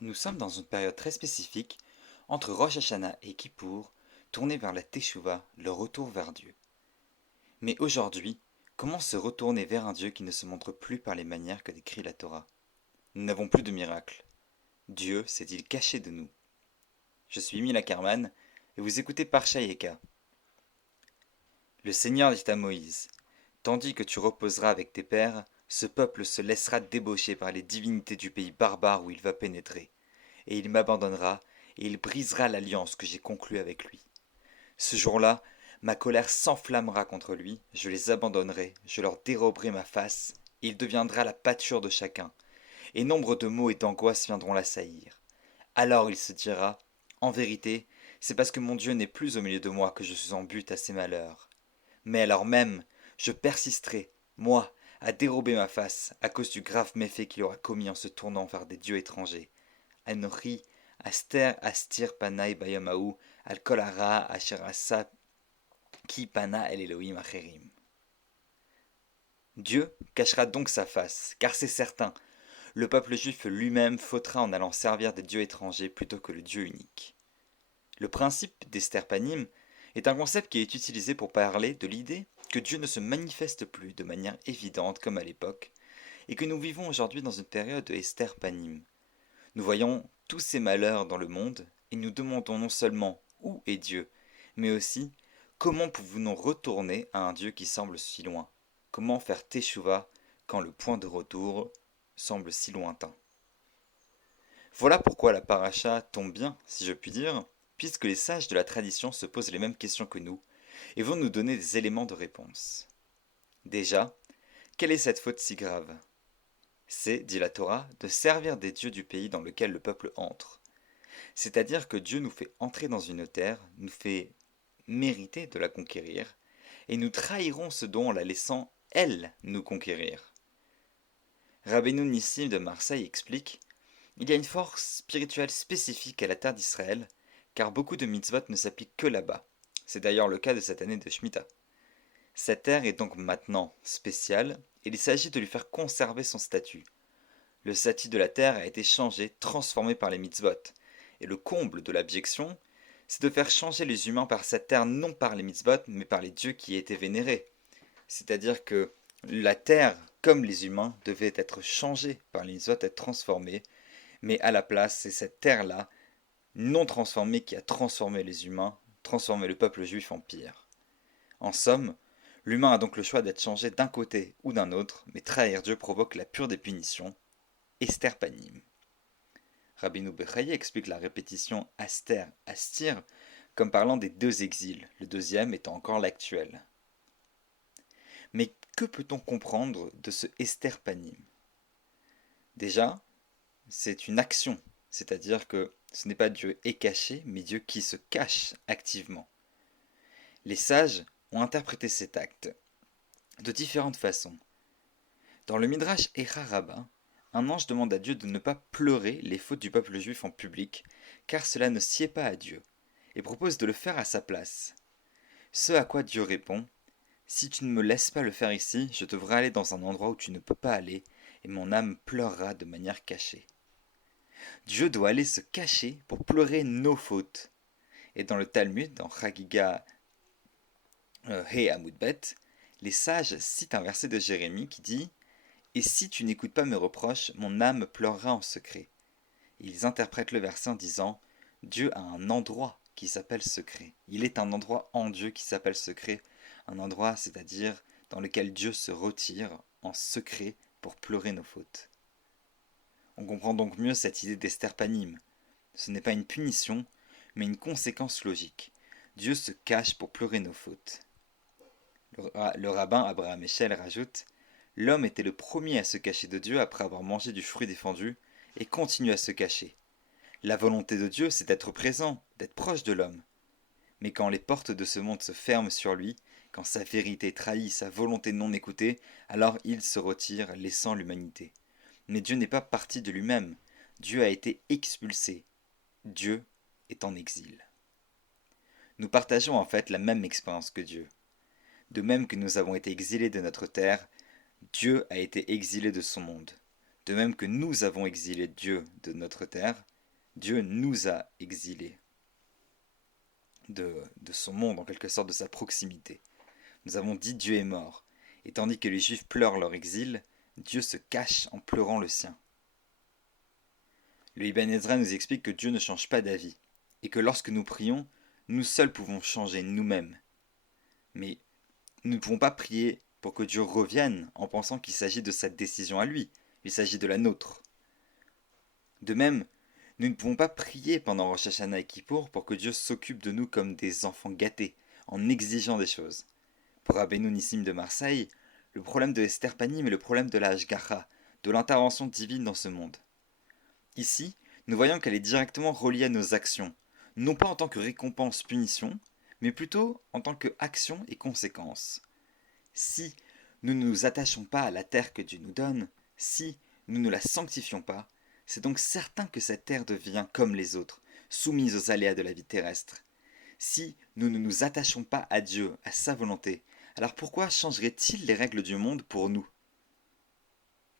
Nous sommes dans une période très spécifique, entre Rosh Hashanah et Kippour, tournée vers la Teshuvah, le retour vers Dieu. Mais aujourd'hui, comment se retourner vers un Dieu qui ne se montre plus par les manières que décrit la Torah? Nous n'avons plus de miracle. Dieu s'est-il caché de nous? Je suis Emile Ackerman, et vous écoutez Parshayeka. Le Seigneur dit à Moïse, tandis que tu reposeras avec tes pères, ce peuple se laissera débaucher par les divinités du pays barbare où il va pénétrer. Et il m'abandonnera, et il brisera l'alliance que j'ai conclue avec lui. Ce jour-là, ma colère s'enflammera contre lui, je les abandonnerai, je leur déroberai ma face, et il deviendra la pâture de chacun, et nombre de maux et d'angoisses viendront l'assaillir. Alors il se dira, en vérité, c'est parce que mon Dieu n'est plus au milieu de moi que je suis en butte à ces malheurs. Mais alors même, je persisterai, moi, à dérober ma face, à cause du grave méfait qu'il aura commis en se tournant vers des dieux étrangers. Anochi, Aster, Astir, Panay, Bayamaou, Al Kolara, Asher Asa, Ki Pana, El Elohim Acherim. Dieu cachera donc sa face, car c'est certain, le peuple juif lui-même fautera en allant servir des dieux étrangers plutôt que le Dieu unique. Le principe d'Esther Panim est un concept qui est utilisé pour parler de l'idée que Dieu ne se manifeste plus de manière évidente comme à l'époque, et que nous vivons aujourd'hui dans une période de Esther Panim. Nous voyons tous ces malheurs dans le monde et nous demandons non seulement où est Dieu, mais aussi comment pouvons-nous retourner à un Dieu qui semble si loin? Comment faire teshuva quand le point de retour semble si lointain? Voilà pourquoi la paracha tombe bien, si je puis dire, puisque les sages de la tradition se posent les mêmes questions que nous et vont nous donner des éléments de réponse. Déjà, quelle est cette faute si grave? C'est, dit la Torah, de servir des dieux du pays dans lequel le peuple entre. C'est-à-dire que Dieu nous fait entrer dans une terre, nous fait mériter de la conquérir, et nous trahirons ce don en la laissant, elle, nous conquérir. Rabbeinu Nissim de Marseille explique: il y a une force spirituelle spécifique à la terre d'Israël, car beaucoup de mitzvot ne s'appliquent que là-bas. C'est d'ailleurs le cas de cette année de Shemitah. Cette terre est donc maintenant spéciale, et il s'agit de lui faire conserver son statut. Le statut de la terre a été changé, transformé par les mitzvot. Et le comble de l'abjection, c'est de faire changer les humains par cette terre non par les mitzvot, mais par les dieux qui étaient vénérés. C'est-à-dire que la terre, comme les humains, devait être changée par les mitzvot, être transformée, mais à la place, c'est cette terre-là, non transformée, qui a transformé les humains, transformé le peuple juif en pire. En somme, l'humain a donc le choix d'être changé d'un côté ou d'un autre, mais trahir Dieu provoque la pure des punitions, Esther Panim. Rabbeinu Bechaye explique la répétition Aster, Astir comme parlant des deux exils, le deuxième étant encore l'actuel. Mais que peut-on comprendre de ce Esther Panim? Déjà, c'est une action, c'est-à-dire que ce n'est pas Dieu est caché, mais Dieu qui se cache activement. Les sages ont interprété cet acte de différentes façons. Dans le Midrash Echa Rabbah, un ange demande à Dieu de ne pas pleurer les fautes du peuple juif en public, car cela ne sied pas à Dieu, et propose de le faire à sa place. Ce à quoi Dieu répond: si tu ne me laisses pas le faire ici, je devrais aller dans un endroit où tu ne peux pas aller, et mon âme pleurera de manière cachée. Dieu doit aller se cacher pour pleurer nos fautes. Et dans le Talmud, dans Chagiga He Amudbet, les sages citent un verset de Jérémie qui dit: et si tu n'écoutes pas mes reproches, mon âme pleurera en secret. Ils interprètent le verset en disant: Dieu a un endroit qui s'appelle secret. Il est un endroit en Dieu qui s'appelle secret. Un endroit, c'est-à-dire dans lequel Dieu se retire en secret pour pleurer nos fautes. On comprend donc mieux cette idée d'esterpanim. Ce n'est pas une punition, mais une conséquence logique. Dieu se cache pour pleurer nos fautes. Le rabbin Abraham Eshel rajoute: l'homme était le premier à se cacher de Dieu après avoir mangé du fruit défendu, et continue à se cacher. La volonté de Dieu, c'est d'être présent, d'être proche de l'homme. Mais quand les portes de ce monde se ferment sur lui, quand sa vérité trahit sa volonté non écoutée, alors il se retire, laissant l'humanité. Mais Dieu n'est pas parti de lui-même. Dieu a été expulsé. Dieu est en exil. Nous partageons en fait la même expérience que Dieu. De même que nous avons été exilés de notre terre, Dieu a été exilé de son monde. De même que nous avons exilé Dieu de notre terre, Dieu nous a exilés de son monde, en quelque sorte de sa proximité. Nous avons dit Dieu est mort, et tandis que les Juifs pleurent leur exil, Dieu se cache en pleurant le sien. Le Ibn Ezra nous explique que Dieu ne change pas d'avis, et que lorsque nous prions, nous seuls pouvons changer nous-mêmes. Mais nous ne pouvons pas prier pour que Dieu revienne en pensant qu'il s'agit de sa décision à lui, il s'agit de la nôtre. De même, nous ne pouvons pas prier pendant Rosh Hashanah et Kippour pour que Dieu s'occupe de nous comme des enfants gâtés, en exigeant des choses. Pour Rabbeinu Nissim de Marseille, le problème de Esther Panim est le problème de la Hashgacha, de l'intervention divine dans ce monde. Ici, nous voyons qu'elle est directement reliée à nos actions, non pas en tant que récompense-punition, mais plutôt en tant que action et conséquence. Si nous ne nous attachons pas à la terre que Dieu nous donne, si nous ne la sanctifions pas, c'est donc certain que cette terre devient comme les autres, soumise aux aléas de la vie terrestre. Si nous ne nous attachons pas à Dieu, à sa volonté, alors pourquoi changerait-il les règles du monde pour nous?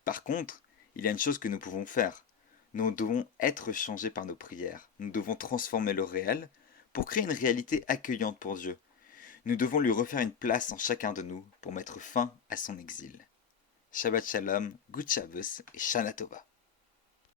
Par contre, il y a une chose que nous pouvons faire. Nous devons être changés par nos prières. Nous devons transformer le réel pour créer une réalité accueillante pour Dieu. Nous devons lui refaire une place en chacun de nous pour mettre fin à son exil. Shabbat Shalom, Good Shabbos et Shana Tova.